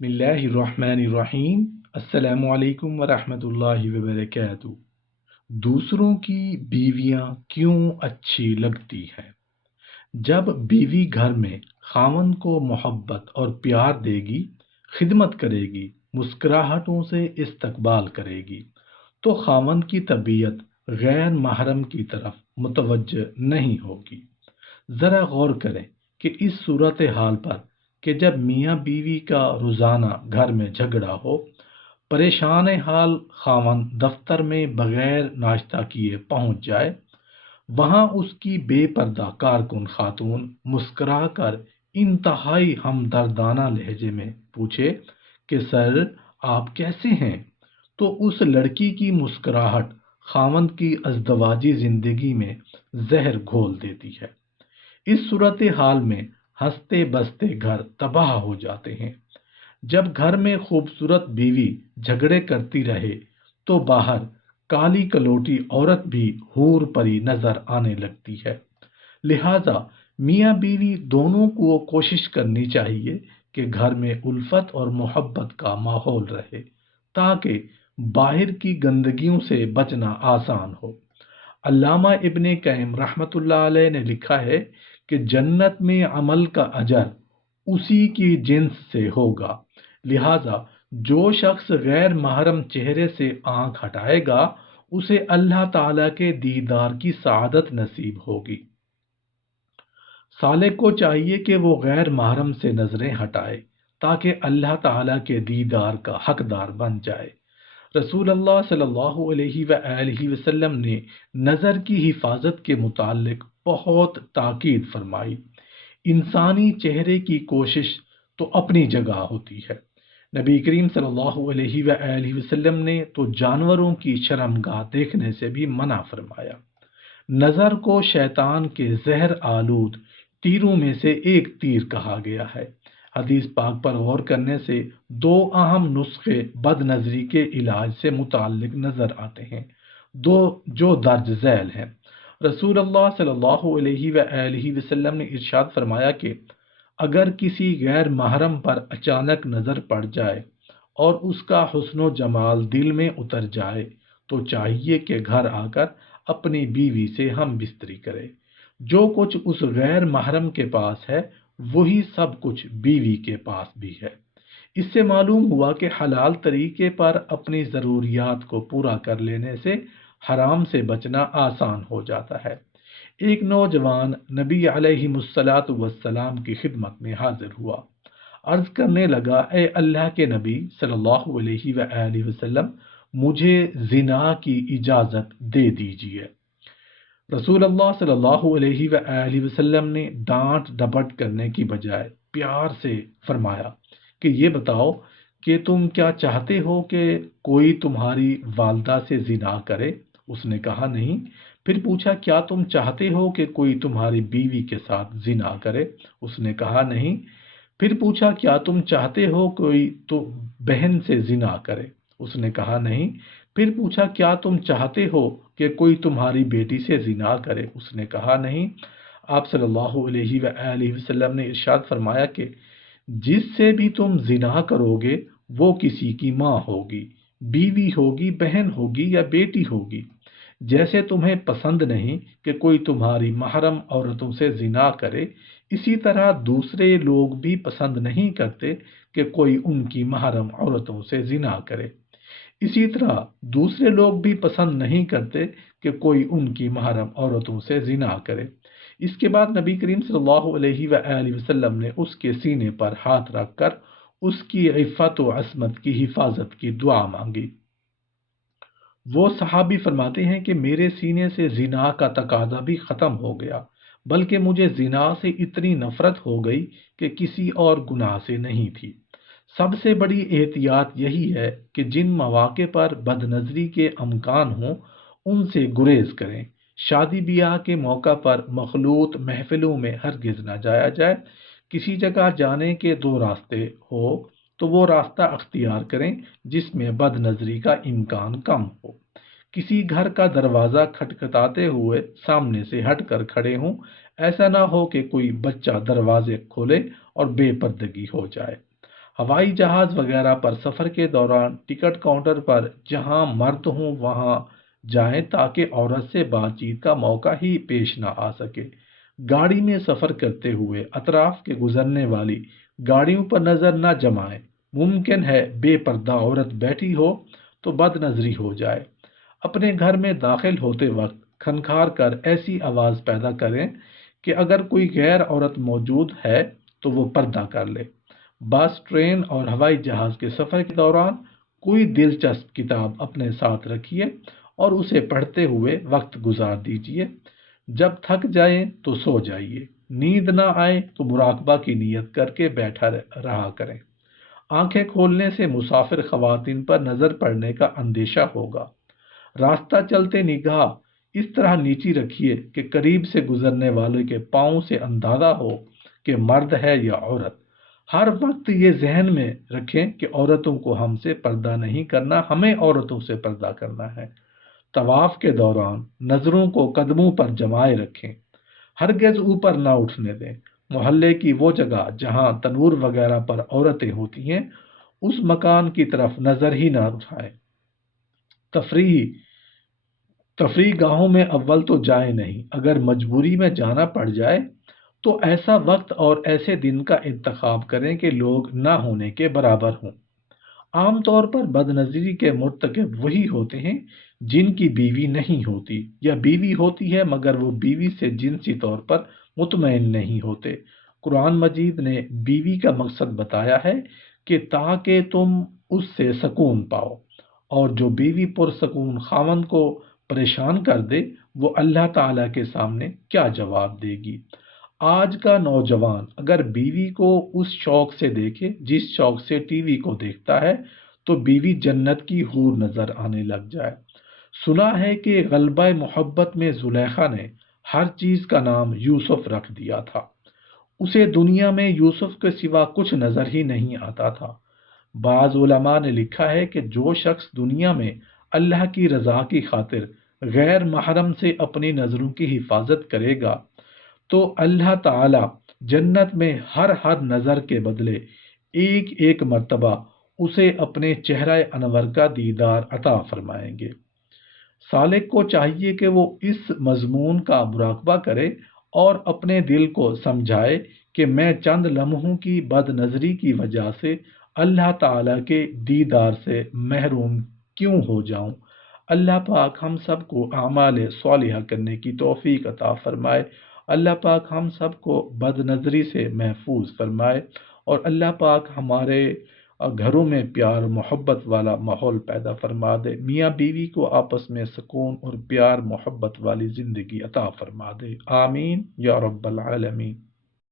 بسم اللہ الرحمن الرحیم۔ السلام علیکم ورحمۃ اللہ وبرکاتہ۔ دوسروں کی بیویاں کیوں اچھی لگتی ہیں؟ جب بیوی گھر میں خاوند کو محبت اور پیار دے گی، خدمت کرے گی، مسکراہٹوں سے استقبال کرے گی، تو خاوند کی طبیعت غیر محرم کی طرف متوجہ نہیں ہوگی۔ ذرا غور کریں کہ اس صورتحال پر کہ جب میاں بیوی کا روزانہ گھر میں جھگڑا ہو، پریشان حال خاوند دفتر میں بغیر ناشتہ کیے پہنچ جائے، وہاں اس کی بے پردہ کارکن خاتون مسکرا کر انتہائی ہمدردانہ لہجے میں پوچھے کہ سر آپ کیسے ہیں، تو اس لڑکی کی مسکراہٹ خاوند کی ازدواجی زندگی میں زہر گھول دیتی ہے۔ اس صورتحال میں ہنستے بستے گھر تباہ ہو جاتے ہیں۔ جب گھر میں خوبصورت بیوی جھگڑے کرتی رہے تو باہر کالی کلوٹی عورت بھی حور پری نظر آنے لگتی ہے۔ لہذا میاں بیوی دونوں کو کوشش کرنی چاہیے کہ گھر میں الفت اور محبت کا ماحول رہے تاکہ باہر کی گندگیوں سے بچنا آسان ہو۔ علامہ ابن قیم رحمۃ اللہ علیہ نے لکھا ہے کہ جنت میں عمل کا اجر اسی کی جنس سے ہوگا، لہذا جو شخص غیر محرم چہرے سے آنکھ ہٹائے گا اسے اللہ تعالیٰ کے دیدار کی سعادت نصیب ہوگی۔ سالک کو چاہیے کہ وہ غیر محرم سے نظریں ہٹائے تاکہ اللہ تعالیٰ کے دیدار کا حقدار بن جائے۔ رسول اللہ صلی اللہ علیہ وآلہ وسلم نے نظر کی حفاظت کے متعلق بہت تاکید فرمائی۔ انسانی چہرے کی کوشش تو اپنی جگہ ہوتی ہے، نبی کریم صلی اللہ علیہ وآلہ وسلم نے تو جانوروں کی شرمگاہ دیکھنے سے بھی منع فرمایا۔ نظر کو شیطان کے زہر آلود تیروں میں سے ایک تیر کہا گیا ہے۔ حدیث پاک پر غور کرنے سے دو اہم نسخے بد نظری کے علاج سے متعلق نظر آتے ہیں، جو درج ذیل ہیں۔ رسول اللہ صلی اللہ علیہ وآلہ وسلم نے ارشاد فرمایا کہ اگر کسی غیر محرم پر اچانک نظر پڑ جائے اور اس کا حسن و جمال دل میں اتر جائے تو چاہیے کہ گھر آ کر اپنی بیوی سے ہم بستری کرے۔ جو کچھ اس غیر محرم کے پاس ہے وہی سب کچھ بیوی کے پاس بھی ہے۔ اس سے معلوم ہوا کہ حلال طریقے پر اپنی ضروریات کو پورا کر لینے سے حرام سے بچنا آسان ہو جاتا ہے۔ ایک نوجوان نبی علیہ الصلاۃ والسلام کی خدمت میں حاضر ہوا، عرض کرنے لگا، اے اللہ کے نبی صلی اللہ علیہ وآلہ وسلم، مجھے زنا کی اجازت دے دیجیے۔ رسول اللہ صلی اللہ علیہ وآلہ وسلم نے ڈانٹ ڈپٹ کرنے کی بجائے پیار سے فرمایا کہ یہ بتاؤ کہ تم کیا چاہتے ہو کہ کوئی تمہاری والدہ سے زنا کرے؟ اس نے کہا نہیں۔ پھر پوچھا کیا تم چاہتے ہو کہ کوئی تمہاری بیوی کے ساتھ زنا کرے؟ اس نے کہا نہیں۔ پھر پوچھا کیا تم چاہتے ہو کوئی تو بہن سے زنا کرے؟ اس نے کہا نہیں۔ پھر پوچھا کیا تم چاہتے ہو کہ کوئی تمہاری بیٹی سے زنا کرے؟ اس نے کہا نہیں۔ آپ صلی اللہ علیہ وآلہ وسلم نے ارشاد فرمایا کہ جس سے بھی تم زنا کرو گے وہ کسی کی ماں ہوگی، بیوی ہوگی، بہن ہوگی یا بیٹی ہوگی۔ جیسے تمہیں پسند نہیں کہ کوئی تمہاری محرم عورتوں سے زنا کرے، اسی طرح دوسرے لوگ بھی پسند نہیں کرتے کہ کوئی ان کی محرم عورتوں سے زنا کرے۔ اسی طرح دوسرے لوگ بھی پسند نہیں کرتے کہ کوئی ان کی محرم عورتوں سے زنا کرے۔ اس کے بعد نبی کریم صلی اللہ علیہ وآلہ وسلم نے اس کے سینے پر ہاتھ رکھ کر اس کی عفت و عصمت کی حفاظت کی دعا مانگی۔ وہ صحابی فرماتے ہیں کہ میرے سینے سے زنا کا تقاضا بھی ختم ہو گیا، بلکہ مجھے زنا سے اتنی نفرت ہو گئی کہ کسی اور گناہ سے نہیں تھی۔ سب سے بڑی احتیاط یہی ہے کہ جن مواقع پر بد نظری کے امکان ہوں ان سے گریز کریں۔ شادی بیاہ کے موقع پر مخلوط محفلوں میں ہرگز نہ جایا جائے۔ کسی جگہ جانے کے دو راستے ہو تو وہ راستہ اختیار کریں جس میں بد نظری کا امکان کم ہو۔ کسی گھر کا دروازہ کھٹکھٹاتے ہوئے سامنے سے ہٹ کر کھڑے ہوں، ایسا نہ ہو کہ کوئی بچہ دروازے کھولے اور بے پردگی ہو جائے۔ ہوائی جہاز وغیرہ پر سفر کے دوران ٹکٹ کاؤنٹر پر جہاں مرد ہوں وہاں جائیں تاکہ عورت سے بات چیت کا موقع ہی پیش نہ آ سکے۔ گاڑی میں سفر کرتے ہوئے اطراف کے گزرنے والی گاڑیوں پر نظر نہ جمائیں۔ ممکن ہے بے پردہ عورت بیٹھی ہو تو بد نظری ہو جائے۔ اپنے گھر میں داخل ہوتے وقت کھنکھار کر ایسی آواز پیدا کریں کہ اگر کوئی غیر عورت موجود ہے تو وہ پردہ کر لے۔ بس، ٹرین اور ہوائی جہاز کے سفر کے دوران کوئی دلچسپ کتاب اپنے ساتھ رکھیے اور اسے پڑھتے ہوئے وقت گزار دیجیے۔ جب تھک جائیں تو سو جائیے۔ نیند نہ آئے تو مراقبہ کی نیت کر کے بیٹھا رہا کریں۔ آنکھیں کھولنے سے مسافر خواتین پر نظر پڑنے کا اندیشہ ہوگا۔ راستہ چلتے نگاہ اس طرح نیچی رکھیے کہ قریب سے گزرنے والے کے پاؤں سے اندازہ ہو کہ مرد ہے یا عورت۔ ہر وقت یہ ذہن میں رکھیں کہ عورتوں کو ہم سے پردہ نہیں کرنا، ہمیں عورتوں سے پردہ کرنا ہے۔ طواف کے دوران نظروں کو قدموں پر جمائے رکھیں، ہرگز اوپر نہ اٹھنے دیں۔ محلے کی وہ جگہ جہاں تنور وغیرہ پر عورتیں ہوتی ہیں اس مکان کی طرف نظر ہی نہ اٹھائیں۔ تفریح گاہوں میں اول تو جائیں نہیں، اگر مجبوری میں جانا پڑ جائے تو ایسا وقت اور ایسے دن کا انتخاب کریں کہ لوگ نہ ہونے کے برابر ہوں۔ عام طور پر بد نظری کے مرتکب وہی ہوتے ہیں جن کی بیوی نہیں ہوتی، یا بیوی ہوتی ہے مگر وہ بیوی سے جنسی طور پر مطمئن نہیں ہوتے۔ قرآن مجید نے بیوی کا مقصد بتایا ہے کہ تاکہ تم اس سے سکون پاؤ، اور جو بیوی پرسکون خاوند کو پریشان کر دے وہ اللہ تعالیٰ کے سامنے کیا جواب دے گی۔ آج کا نوجوان اگر بیوی کو اس شوق سے دیکھے جس شوق سے ٹی وی کو دیکھتا ہے تو بیوی جنت کی حور نظر آنے لگ جائے۔ سنا ہے کہ غلبہ محبت میں زلیخا نے ہر چیز کا نام یوسف رکھ دیا تھا۔ اسے دنیا میں یوسف کے سوا کچھ نظر ہی نہیں آتا تھا۔ بعض علماء نے لکھا ہے کہ جو شخص دنیا میں اللہ کی رضا کی خاطر غیر محرم سے اپنی نظروں کی حفاظت کرے گا تو اللہ تعالی جنت میں ہر نظر کے بدلے ایک ایک مرتبہ اسے اپنے چہرہ انور کا دیدار عطا فرمائیں گے۔ سالک کو چاہیے کہ وہ اس مضمون کا مراقبہ کرے اور اپنے دل کو سمجھائے کہ میں چند لمحوں کی بد نظری کی وجہ سے اللہ تعالیٰ کے دیدار سے محروم کیوں ہو جاؤں۔ اللہ پاک ہم سب کو اعمال صالحہ کرنے کی توفیق عطا فرمائے۔ اللہ پاک ہم سب کو بد نظری سے محفوظ فرمائے، اور اللہ پاک ہمارے گھروں میں پیار محبت والا ماحول پیدا فرما دے۔ میاں بیوی کو آپس میں سکون اور پیار محبت والی زندگی عطا فرما دے۔ آمین یا رب العالمین۔